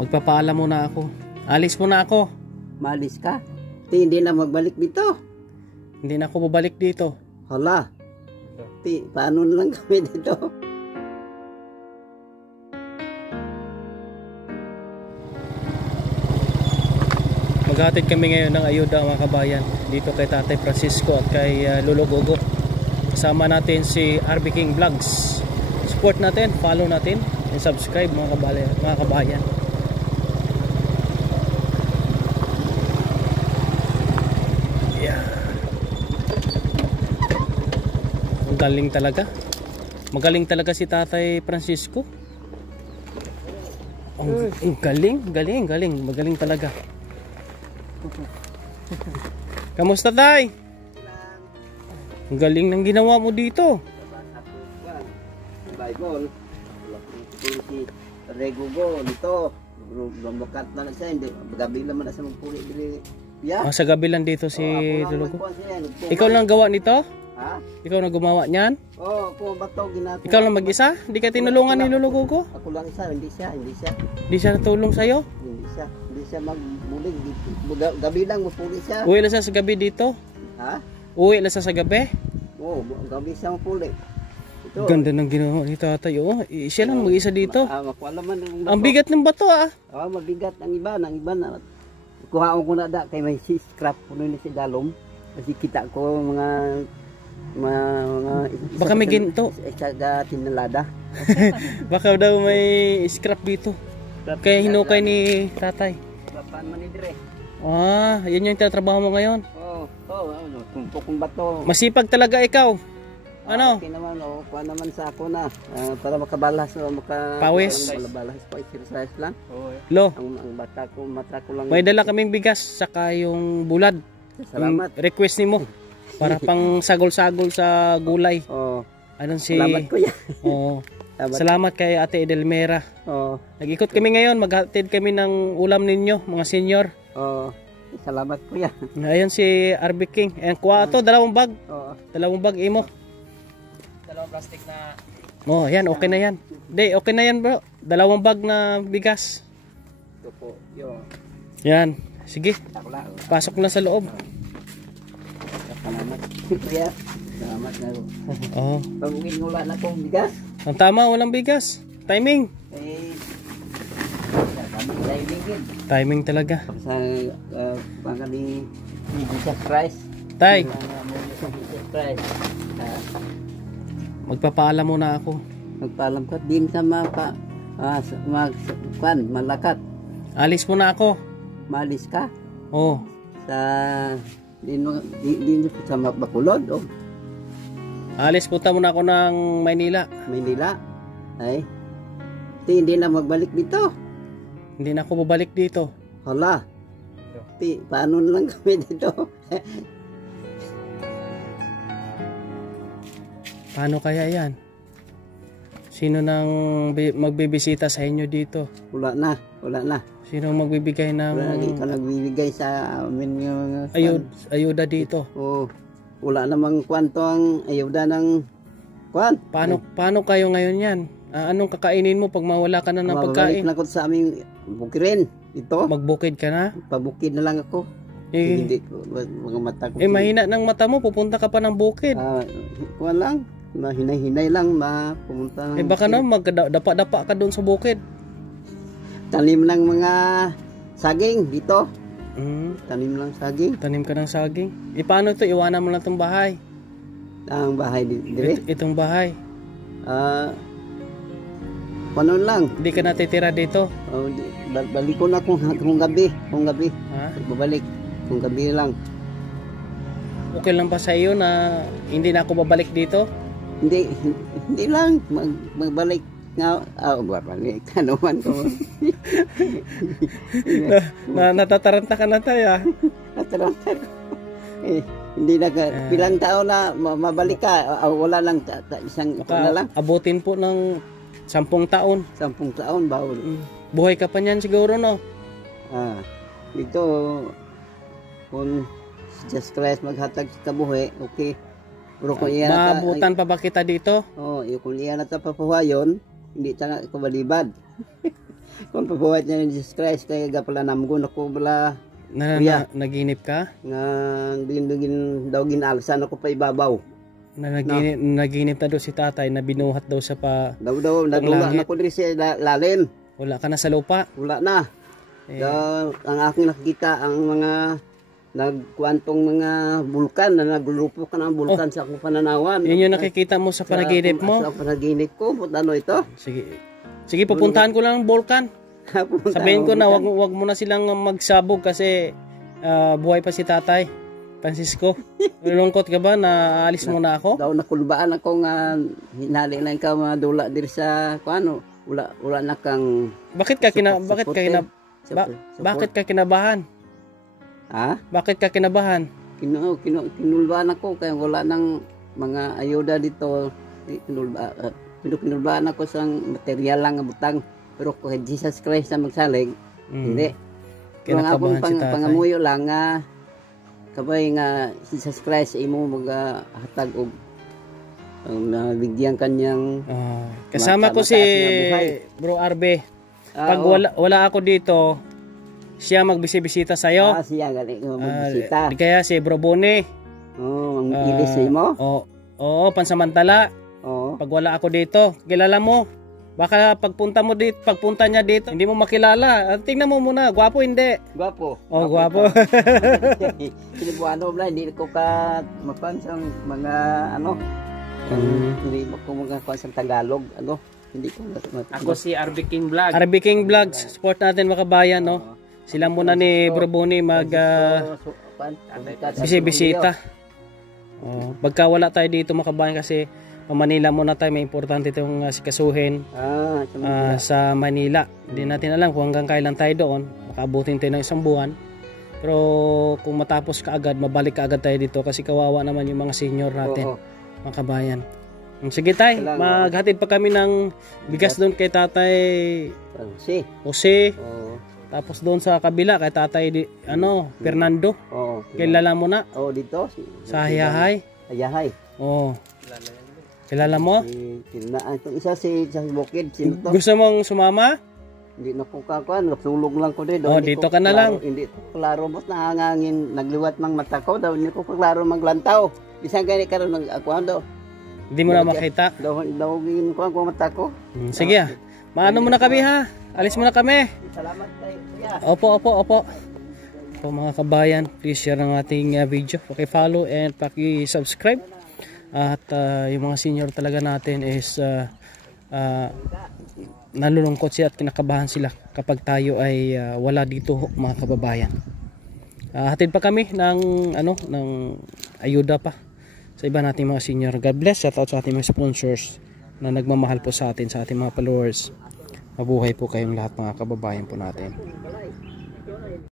Magpapaalam muna ako. Alis muna ako. Malis ka? Hindi na magbalik dito. Hindi na ako babalik dito. Hala. Paano na lang kami dito? Maghatid kami ngayon ng ayuda mga kabayan dito kay Tatay Francisco at kay Lolo Gogo. Kasama natin si RB King Vlogs. Support natin, follow natin, and subscribe mga kabayan. Yeah. Magaling talaga. Magaling talaga si Tatay Francisco. Ang galing. Magaling talaga. Kamusta, Tay? Ang galing ng ginawa mo dito. Bible. Si Regugo dito. Lumakat na siya. Gabi naman na siya magpuli dito. Yeah. Sa gabi lang dito si Lulugo. Ikaw lang gawa nito? Ha? Ikaw na gumawa niyan? Oo, ako bato ginagawa. Ikaw lang mag-isa? Hindi ka tinulungan ni Lulugo ko? Ako lang isa, hindi siya. Hindi siya natulong sa'yo? Hindi siya magbulig. Gabi lang magpuli siya. Uwi lang siya sa gabi dito? Ha? Uwi lang siya sa gabi? Oo, gabi siya magpuli. Ito. Ganda ng ginawa ni Tatay. Oo, siya lang mag-isa dito. Ang bigat ng bato ah. Oo, mabigat ang iba na. Kuhaon ko na da kay may scrap puno ni si Dalom. Kasi kita ko mga baka may ginto. Isaga tinalada. Baka daw may scrap dito. Kaya hinukay ni Tatay. Bapan man ni dire. Yan yung trabaho mo ngayon. Oo, tumpok ng bato. Masipag talaga ikaw. Ano? Okay naman, kuha naman sa ako na para makabalas o pawis. Balas pa exercise lang. Lo. Ang bata ko, mata ko lang. May dala kaming bigas saka yung bulad. Salamat. Yung request nimo para pang sagol-sagol sa gulay. Oo. Anong si Salamat kuya. Oo. Salamat kay Ate Edelmera. Oo. Nag-ikot kami ngayon, maghatid kami ng ulam ninyo, mga senior. Oo. Salamat kuya. Ayun si RB King. Ayan, kuha ito, dalawang bag. Oo. Dalawang bag imo. Dalawang plastic na. Yan, okay na yan. Hindi, okay na yan bro. Dalawang bag na bigas. Ito po, yun. Yan, sige. Pasok na sa loob. Salamat kuya. Salamat na. Oo. Pag-uwi wala na pong bigas. Ang tama, walang bigas. Timing. Timing talaga. Sa bangka ni Jesus Christ. Tay. Jesus Christ. Magpapaalam muna ako. Magpaalam ka din sa malakat. Alis muna ako. Malis ka? Oo. Sa din sa Bacolod oh. Alis punta muna ako ng Maynila. Maynila? Ay. Hindi na magbalik dito. Hindi na ako babalik dito. Hala. Paano na lang kami dito? Paano kaya yan? Sino nang magbibisita sa inyo dito? Wala na. Sino magbibigay ng... Wala na ka nagbibigay sa amin yung... ayuda dito? Oo. Wala namang kwanto ang ayuda ng... Kwan? Paano kayo ngayon yan? Anong kakainin mo pag mawala ka na ng pagkain? Mabalik na ko sa aming bukirin. Ito. Magbukid ka na? Pabukid na lang ako. Hindi ko, mga mata ko. Mahina ng mata mo, pupunta ka pa ng bukid. Kuwan lang. Mahinay-hinay lang, pumunta ng... Baka na, magdapa-dapa ka doon sa bukid. Tanim ng mga saging dito. Tanim lang saging. Tanim ka ng saging. Paano ito? Iwanan mo lang itong bahay. Ang bahay dire? Itong bahay. Paano lang? Hindi ka natitira dito? Balik ko na kung gabi. Ha? Babalik. Kung gabi lang. Okay lang ba sa iyo na hindi na ako babalik dito? Hindi lang. Magbalik nga. Babalik. Ano man ko. Natataranta ka na tayo ah. Nataranta ko. Hindi na pilang taon na mabalik ka. Wala lang. Isang taon na lang. Abutin po ng 10 taon. 10 taon bawal. Buhay ka pa niyan siguro no? Dito kung just Christ maghatag sa kabuhi, okay. Pero kung iyan maabutan pa ba kita dito? Kung iyan na papahuayon, hindi tanga ko balibad. Kung pabuhat niya ni Jesus Christ kaya gapala namgon ako bala Naginip ka? nga dugin daw ginalsan ako pa ibabaw. Naginip na daw si tatay na binuhat daw sa pa Daw nadula na ko diri sa lalim. wala ka na sa lupa. Wala na. Daw ang aking nakikita ang mga nagkuantong mga bulkan na naglulupo ka ng bulkan sa akong pananawan. Yun yung nakikita mo sa panaginip mo? Sa panaginip ko, ano ito? Sige, pupuntahan ko lang ang bulkan. Sabihin ko na wag mo na silang magsabog kasi buhay pa si Tatay Francisco. Lungkot ka ba na aalis mo na ako? Daw nakulbaan ako nga hinali lang ka madula diri sa kuano. Wala na kang Bakit ka kinabahan? Ha? Bakit ka kinabahan? Kinulbaan ako kaya wala nang mga ayuda dito. Kinulbaan ako sa material lang nga butang. Pero kung Jesus Christ na magsalig, hindi. Kinakabahan si tatay. Pangamuyo lang nga, kabay nga Jesus Christ imo maghatag og nabigyan kanyang kasama ko si Bro Arbe. Pag wala ako dito, siya magbisita sa'yo. Siya galing magbisita. Kaya si Bro Bone. Ang ilis mo? Oo, pansamantala. Oo. Pag wala ako dito, kilala mo. Baka pagpunta niya dito, hindi mo makilala. Tingnan mo muna, gwapo hindi? Gwapo. Gwapo. Sinibuano bla, hindi ko ka mapansang mga hindi ko mga Tagalog, hindi ko Ako si RB King Vlog. RB King Vlogs, support natin mga kabayan, no? Sila muna ni Bro Boni bisita. Pagka wala tayo dito mga kabayan kasi Manila muna tayo, may importante itong sikasuhin sa Manila. Hindi natin alam kung hanggang kailan tayo doon. Makaabutin tayo ng 1 buwan. Pero kung matapos ka agad, mabalik ka agad tayo dito kasi kawawa naman yung mga senior natin, mga kabayan. Sige tay, maghatid pa kami ng bigas doon kay Tatay Jose. Tapos doon sa kabila kay Tatay Fernando. Kilala mo na? Dito. Sa Hayahay. Hayahay. Kilala mo? Itong isa si Bukid. Sino to? Gusto mong sumama? Hindi na ko kakuan. Sulog lang ko dito. Dito ka na lang. Hindi ko klaro. Mas nangangin. Nagliwat mang mata ko. Hindi ko klaro maglantaw. Bisang kaya ka rin nag-akuan daw. Hindi mo na makita? Daw ginkuhan ko mata ko. Sige maano mo na kami ha? Alis mo na kami. Salamat tayo. Opo. Mga kabayan, please share ang ating video. Paki-follow and paki-subscribe. At yung mga senior talaga natin is nalulungkot siya at kinakabahan sila kapag tayo ay wala dito mga kababayan. Hatid pa kami ng ayuda pa sa iba nating mga senior. God bless. Shout out sa ating mga sponsors na nagmamahal po sa atin, sa ating mga followers. Mabuhay po kayong lahat mga kababayan po natin.